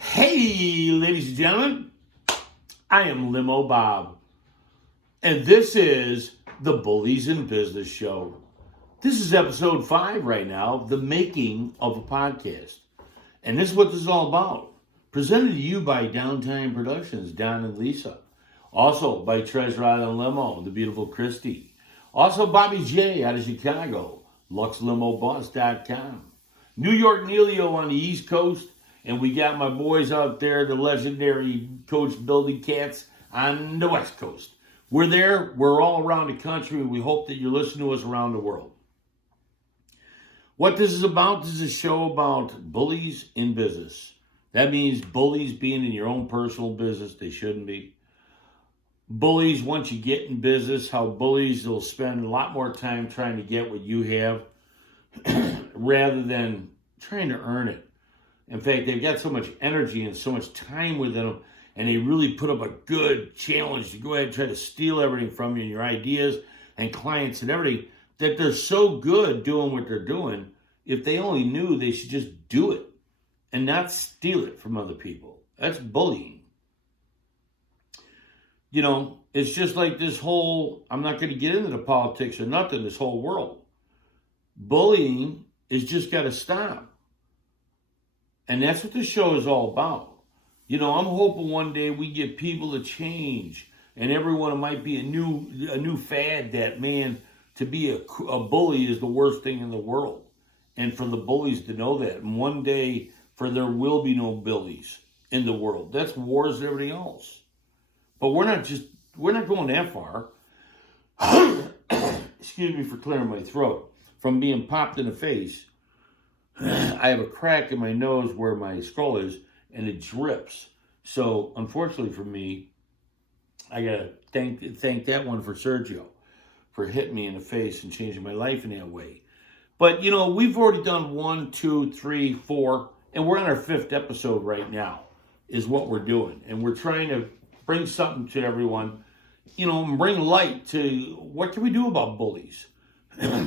Hey, ladies and gentlemen, I am Limo Bob, and this is the Bullies in Business Show. This is episode 5 right now, the making of a podcast. And this is what this is all about. Presented to you by Downtime Productions, Don and Lisa. Also by Treasure Island Limo, the beautiful Christy. Also Bobby J out of Chicago, LuxLimoBus.com. New York Neilio on the East Coast. And we got my boys out there, the legendary Coach Building Cats on the West Coast. We're there. We're all around the country. And we hope that you're listening to us around the world. What this is about, this is a show about bullies in business. That means bullies being in your own personal business. They shouldn't be. Bullies, once you get in business, how bullies will spend a lot more time trying to get what you have rather than trying to earn it. In fact, they've got so much energy and so much time within them, and they really put up a good challenge to go ahead and try to steal everything from you and your ideas and clients and everything, that they're so good doing what they're doing. If they only knew, they should just do it and not steal it from other people. That's bullying. You know, it's just like this whole, I'm not going to get into the politics or nothing, this whole world. Bullying is just got to stop. And that's what this show is all about. You know, I'm hoping one day we get people to change, and everyone might be a new fad that, man, to be a bully is the worst thing in the world. And for the bullies to know that. And one day, for there will be no bullies in the world. That's wars and everything else. But we're not going that far. Excuse me for clearing my throat from being popped in the face. I have a crack in my nose where my skull is, and it drips. So, unfortunately for me, I gotta thank that one for Sergio for hitting me in the face and changing my life in that way. But, you know, we've already done 1, 2, 3, 4, and we're on our 5th episode right now, is what we're doing. And we're trying to bring something to everyone, you know, and bring light to what can we do about bullies?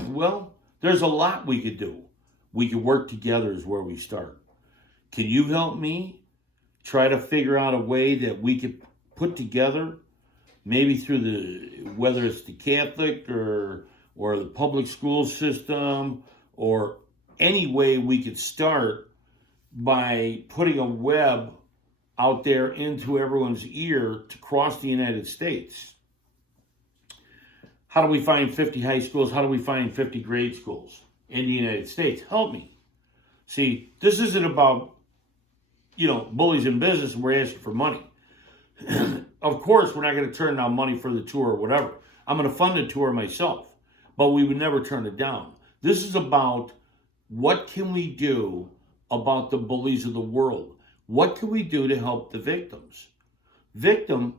Well, there's a lot we could do. We could work together is where we start. Can you help me try to figure out a way that we could put together, maybe through whether it's the Catholic or the public school system, or any way we could start by putting a web out there into everyone's ear to cross the United States. How do we find 50 high schools? How do we find 50 grade schools in the United States? Help me. See, this isn't about, you know, bullies in business and we're asking for money. Of course, we're not going to turn down money for the tour or whatever. I'm going to fund the tour myself, but we would never turn it down. This is about what can we do about the bullies of the world? What can we do to help the victims? Victim,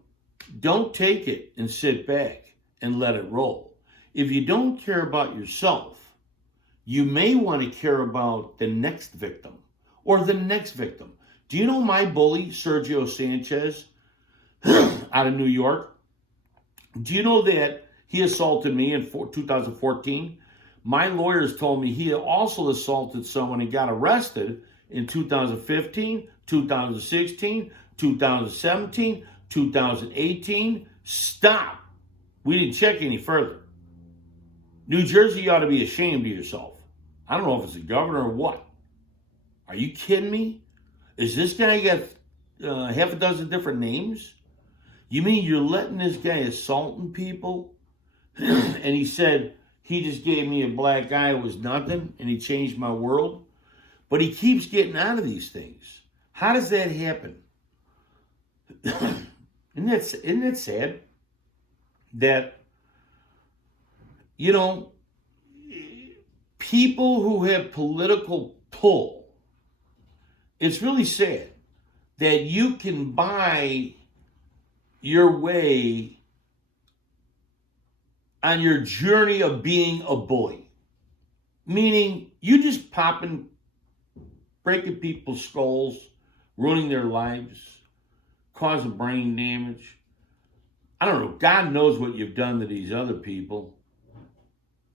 don't take it and sit back and let it roll. If you don't care about yourself, you may want to care about the next victim or the next victim. Do you know my bully, Sergio Sanchez, out of New York? Do you know that he assaulted me in 2014? My lawyers told me he also assaulted someone and got arrested in 2015, 2016, 2017, 2018. Stop. We didn't check any further. New Jersey, you ought to be ashamed of yourself. I don't know if it's the governor or what. Are you kidding me? Is this guy got half a dozen different names? You mean you're letting this guy assaulting people? And he said he just gave me a black eye, it was nothing, and he changed my world? But he keeps getting out of these things. How does that happen? Isn't that sad? That, you know, people who have political pull, it's really sad that you can buy your way on your journey of being a bully. Meaning, you just popping, breaking people's skulls, ruining their lives, causing brain damage. I don't know, God knows what you've done to these other people.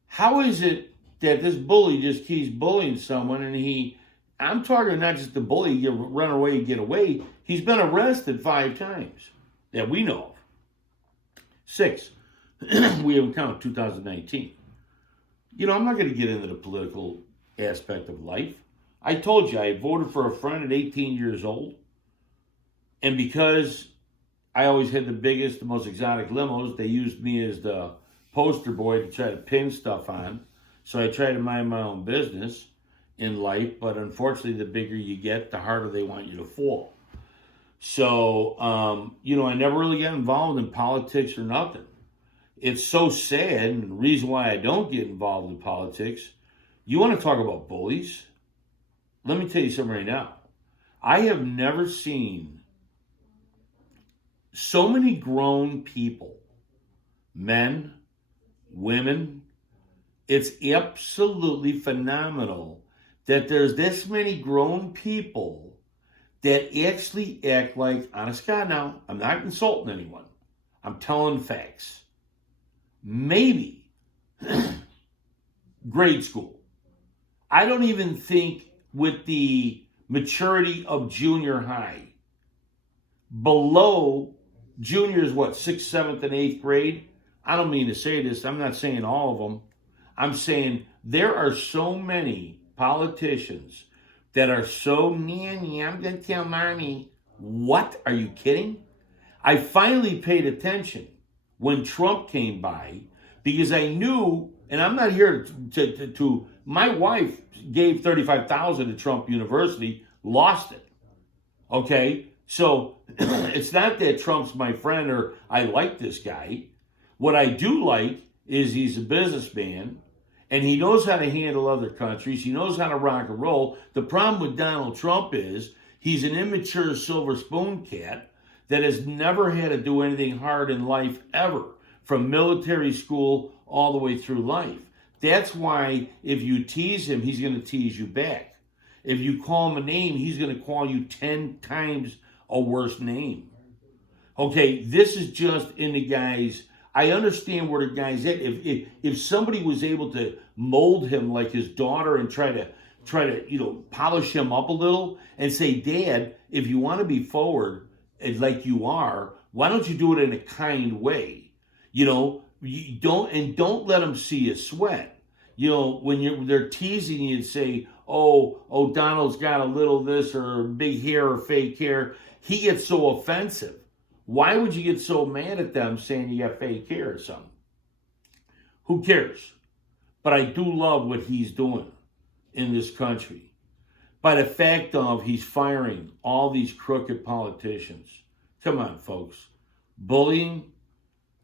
How is it that this bully just keeps bullying someone and he I'm talking not just the bully, you run away, you get away. He's been arrested 5 times that we know of. 6. We haven't counted 2019. I'm not going to get into the political aspect of life. I told you I voted for a friend at 18 years old. And because I always had the biggest, the most exotic limos, they used me as the poster boy to try to pin stuff on. So I tried to mind my own business in life. But unfortunately, the bigger you get, the harder they want you to fall. So, I never really got involved in politics or nothing. It's so sad, and the reason why I don't get involved in politics, you want to talk about bullies? Let me tell you something right now. I have never seen so many grown people, men, women. It's absolutely phenomenal that there's this many grown people that actually act like, honest God now, I'm not insulting anyone. I'm telling facts. Maybe grade school. I don't even think with the maturity of junior high. Below juniors, 6th, 7th, and 8th grade? I don't mean to say this. I'm not saying all of them. I'm saying there are so many politicians that are so, nanny, I'm going to tell mommy. What? Are you kidding? I finally paid attention when Trump came by because I knew, and I'm not here to my wife gave $35,000 to Trump University, lost it. Okay? So it's not that Trump's my friend or I like this guy. What I do like is he's a businessman and he knows how to handle other countries. He knows how to rock and roll. The problem with Donald Trump is he's an immature silver spoon cat that has never had to do anything hard in life ever, from military school all the way through life. That's why if you tease him, he's going to tease you back. If you call him a name, he's going to call you 10 times a worse name. Okay, this is just in the guy's, I understand where the guy's at. If somebody was able to mold him like his daughter and try to polish him up a little and say, Dad, if you want to be forward like you are, why don't you do it in a kind way? You don't let them see you sweat. When they're teasing you and say, oh, Donald's got a little this or big hair or fake hair, he gets so offensive. Why would you get so mad at them saying you got fake hair or something? Who cares? But I do love what he's doing in this country. By the fact of he's firing all these crooked politicians. Come on, folks. Bullying.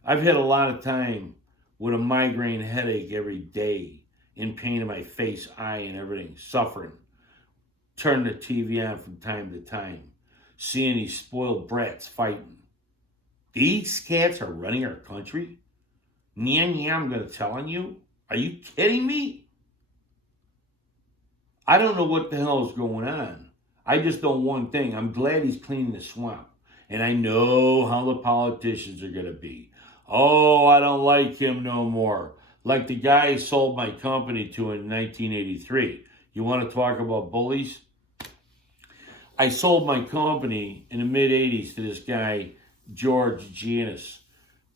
I've had a lot of time with a migraine headache every day, in pain in my face, eye, and everything, suffering. Turn the TV on from time to time, seeing these spoiled brats fighting. These cats are running our country? Yeah, I'm going to tell on you? Are you kidding me? I don't know what the hell is going on. I just know one thing. I'm glad he's cleaning the swamp. And I know how the politicians are going to be. Oh, I don't like him no more. Like the guy I sold my company to in 1983. You want to talk about bullies? I sold my company in the mid-'80s to this guy, George Janis.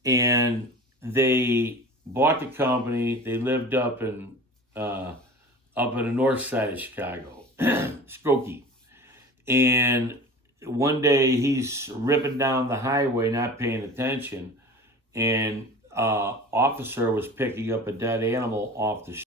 And they bought the company. They lived up in the north side of Chicago, Skokie. And one day he's ripping down the highway, not paying attention, and officer was picking up a dead animal off the